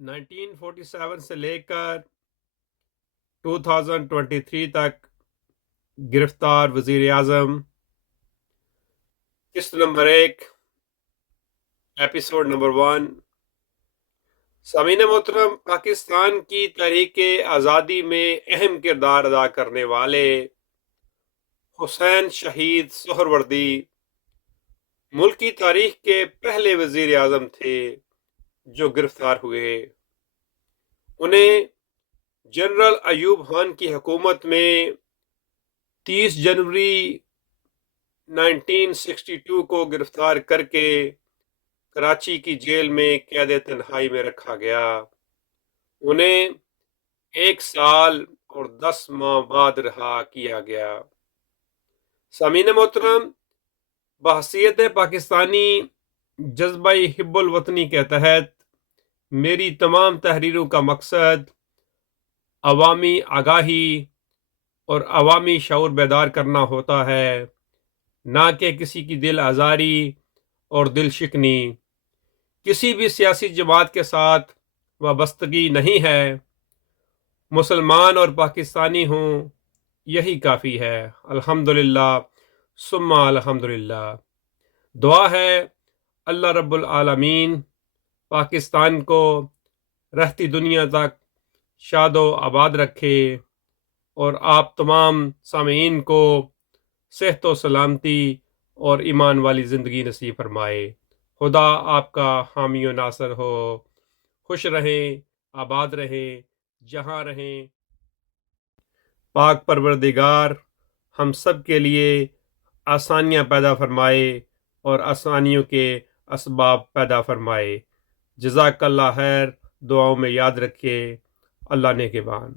1947 سے لے کر 2023 تک گرفتار وزیر اعظم قسط نمبر 1 ایپیسوڈ نمبر 1۔ سامعین محترم، پاکستان کی تحریک آزادی میں اہم کردار ادا کرنے والے حسین شہید سہروردی ملکی تاریخ کے پہلے وزیر اعظم تھے جو گرفتار ہوئے۔ انہیں جنرل ایوب خان کی حکومت میں 30 جنوری 1962 کو گرفتار کر کے کراچی کی جیل میں قید تنہائی میں رکھا گیا۔ انہیں 1 سال اور 10 ماہ بعد رہا کیا گیا۔ سامعین محترم، بحیثیت پاکستانی جذبہ حب الوطنی کے تحت میری تمام تحریروں کا مقصد عوامی آگاہی اور عوامی شعور بیدار کرنا ہوتا ہے، نہ کہ کسی کی دل آزاری اور دل شکنی۔ کسی بھی سیاسی جماعت کے ساتھ وابستگی نہیں ہے۔ مسلمان اور پاکستانی ہوں، یہی کافی ہے۔ الحمدللہ ثم الحمدللہ۔ دعا ہے اللہ رب العالمین پاکستان کو رہتی دنیا تک شاد و آباد رکھے اور آپ تمام سامعین کو صحت و سلامتی اور ایمان والی زندگی نصیب فرمائے۔ خدا آپ کا حامی و ناصر ہو۔ خوش رہیں، آباد رہیں، جہاں رہیں۔ پاک پروردگار ہم سب کے لیے آسانیاں پیدا فرمائے اور آسانیوں کے اسباب پیدا فرمائے۔ جزاک اللہ خیر۔ دعاؤں میں یاد رکھیے۔ اللہ نے کے بان۔